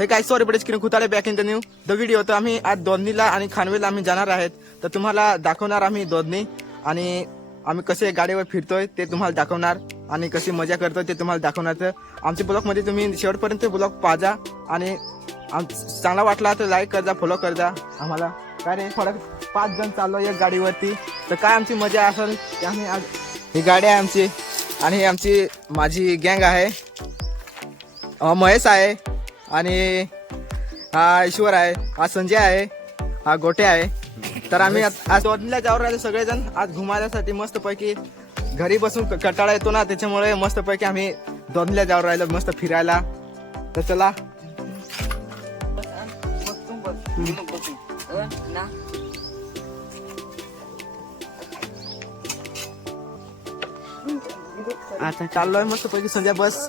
हे काय सॉरी बडे स्क्रीन खुताडे back in the new the video. तर आम्ही आज दोदनीला आणि खानवेलला आम्ही जाणार आहेत. तर तुम्हाला दाखवणार आम्ही दोदनी आणि आम्ही कसे गाडीवर फिरतोय ते तुम्हाला दाखवणार आणि कशी मजा करतोय ते तुम्हाला दाखवणार. तर आमच्या ब्लॉगमध्ये तुम्ही शेवटपर्यंत ब्लॉग पाहा आणि चांगला वाटला तर लाईक करजा, फॉलो करजा आम्हाला. काय रे थोडं 5 जण चाललो एक गाडीवरती. तर काय आमची मजा असेल ते आम्ही आज. ही गाडी आहे आमची आणि ही आमची माझी गँग आहे. महेश आहे आणि हा ईश्वर आहे, हा संजय आहे, हा गोटे आहे. तर आम्ही आज दोदनीला जाऊन राहिले सगळेजण आज घुमायसाठी. मस्तपैकी घरी बसून कंटाळा येतो ना, त्याच्यामुळे मस्तपैकी आम्ही दोदनीला जाऊन राहिलो मस्त फिरायला. तर चला आता चाललोय मस्तपैकी. संजय बस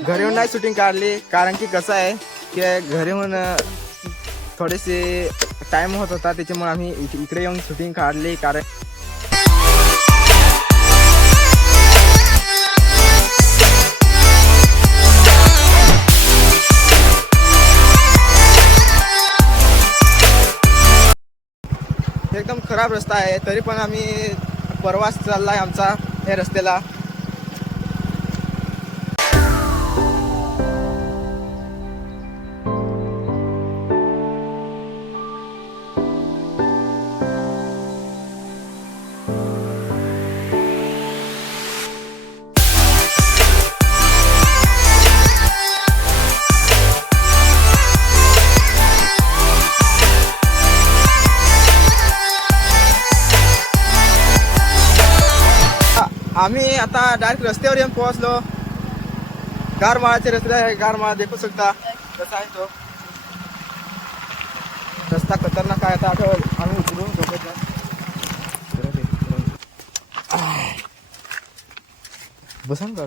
घरी येऊन नाही शूटिंग काढली कारण की कसं आहे की घरी येऊन थोडेसे टाइम होत होता, त्याच्यामुळे आम्ही इकडे येऊन शूटिंग काढली. कारण एकदम खराब रस्ता आहे, तरी पण आम्ही प्रवास चाललाय आमचा या रस्त्याला. आम्ही आता डायरेक्ट रस्त्यावर येऊन पोहोचलो. गारमाळाचे रस्ते आहे, गारमाळा देखू शकता कसा आहे तो रस्ता. खतरनाक आहे. आता आठवलं आम्ही उतरून बसन का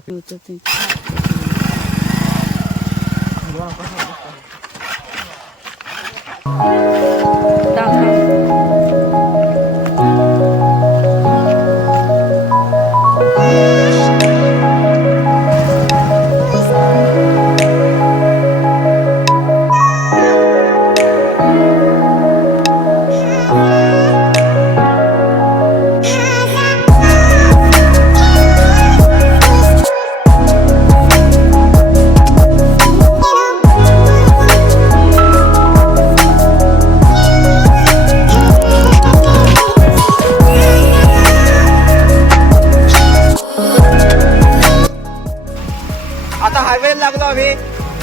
हायवेला लागलो आम्ही.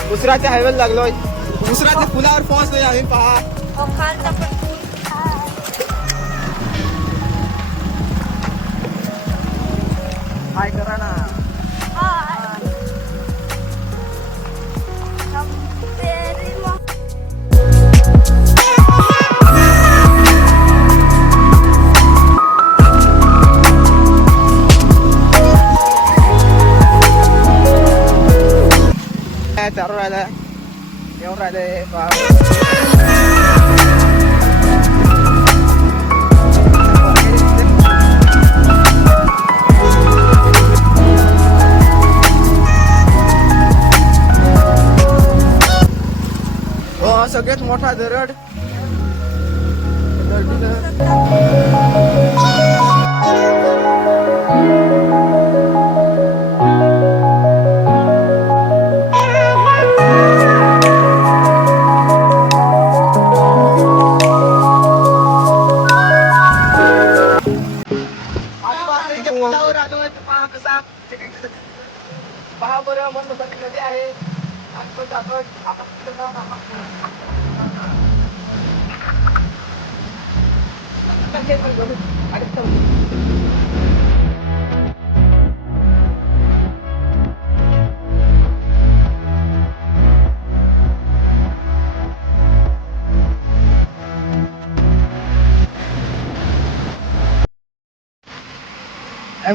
दुसऱ्याच्या हायवेला लागलोय. दुसऱ्याच्या पुलावर पोहोचलोय आम्ही. पहा हाय करा ना. चालू राहिला येऊन राहिले. हो सगळ्यात मोठा दरड. पहा बरं मस्त नदी आहे.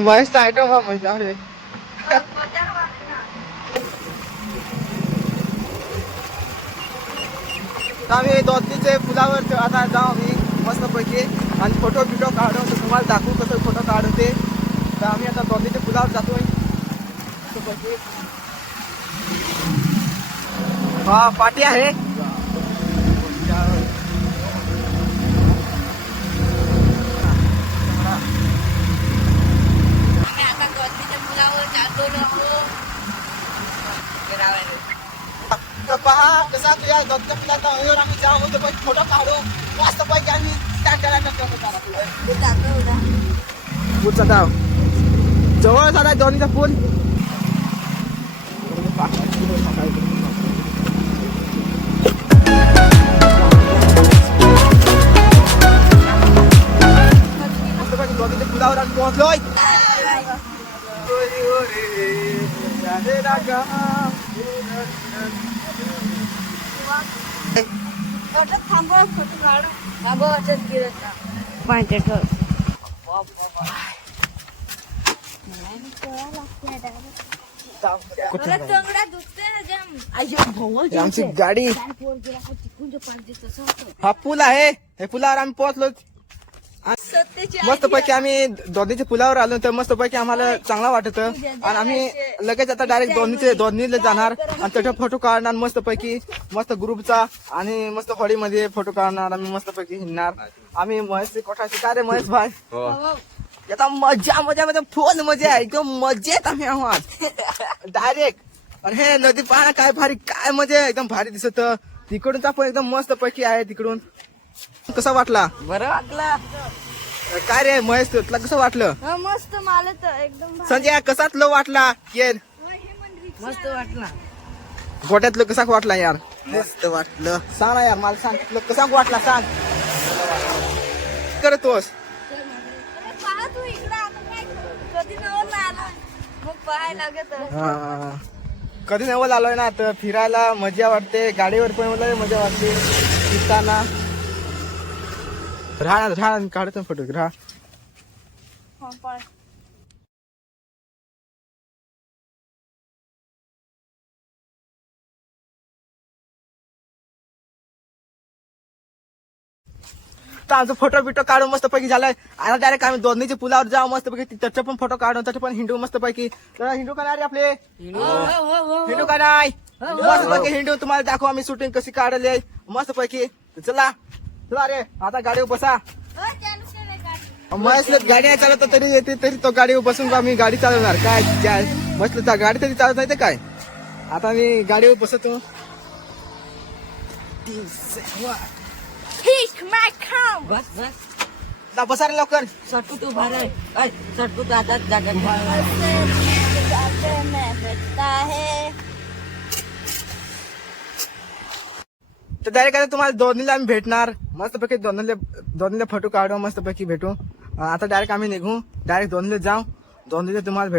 मस्त आयटम हा मजा आहे. आम्ही दोदनीचे पुलावर आता जाऊ आम्ही मस्तपैकी आणि फोटो बिटो काढू. तर तुम्हाला दाखवू कसं फोटो काढू ते. तर आम्ही आता दोदनीच्या पुलावर जातोय मस्तपैकी. हा पार्टी आहे. पहा कसा तुझ्या दोघच्या मुलाचा वहीवर आम्ही जाऊ होतो पण फोटो काढू मस्त पैकी आम्ही स्टँड करायला पुढचा डाव जवळ झाला दोन्हीचा पूल. दोन्हीच्या पुलावर आम्ही पोहोचलोय. आमची गाडी हा पूल आहे. हे पुलावर आम्ही पोहोचलो. मस्त पैकी आम्ही दोन्हीच्या पुलावर आलो तर मस्त पैकी आम्हाला चांगला वाटत आणि आम्ही लगेच आता डायरेक्ट दोन्हीला जाणार आणि त्याचा फोटो काढणार मस्त पैकी मस्त ग्रुपचा आणि मस्त होळीमध्ये फोटो काढणार. आम्ही मस्त पैकी हिंडणार. आम्ही महेश कोठाचे काय रे महेश भाई आता मजा मजा मध्ये फुल मजा आहे एकदम मजेत आम्ही आहोत डायरेक्ट. आणि हे नदी पाहणं काय भारी काय मजा एकदम भारी दिसत. तिकडूनचा पण एकदम मस्त पैकी आहे. तिकडून कसा वाटला? बरं वाटला. काय रे महेश तुला कसं वाटलं? मस्त मला तर एकदम संजय कसा तुला वाटला? येन मस्त वाटला. गोट्यातलं कसा वाटला यार? मस्त वाटलं. सांग ना यार मला सांग तुला कसा वाटला सांग. करतोस पहा तू इकडे आता काय कधी नवल आला मग पाहायला लागत. कधी नवल आलोय ना तर फिरायला मजा वाटते. गाडीवर पण मला मजा वाटते फिरताना. राहा काढतो फोटो राहा. तर आमचा फोटो बिटो काढून मस्त पैकी झालाय. आता डायरेक्ट आम्ही दोन्हीच्या पुलावर जाऊ मस्त पैकी त्याचा पण फोटो काढून त्याचे पण हिंडू मस्त पैकी. तर हिंडू का नाही रे आपले? हिंडू का नाही? मस्त पैकी हिंडू तुम्हाला दाखवू आम्ही शूटिंग कशी काढली आहे मस्त पैकी. चला चला रे आता गाडीवर बसा. मस्त गाडी आहे चालत तरी येते तरी तो गाडीवर बसून आम्ही गाडी चालवणार काय मस्त गाडी तरी चालत नाही ते काय. आता मी गाडीवर बसतो. बस बस बसा रे लवकर. सटकू तू भारे सटकू तू आता जागा तर डायरेक्ट आता तुम्हाला दोन्हीला आम्ही भेटणार मस्त पैकी. दोन्हीला फोटो काढू मस्त पैकी भेटू. आता डायरेक्ट आम्ही निघू डायरेक्ट दोन्हीला जाऊ. दोन्हीला तुम्हाला भेट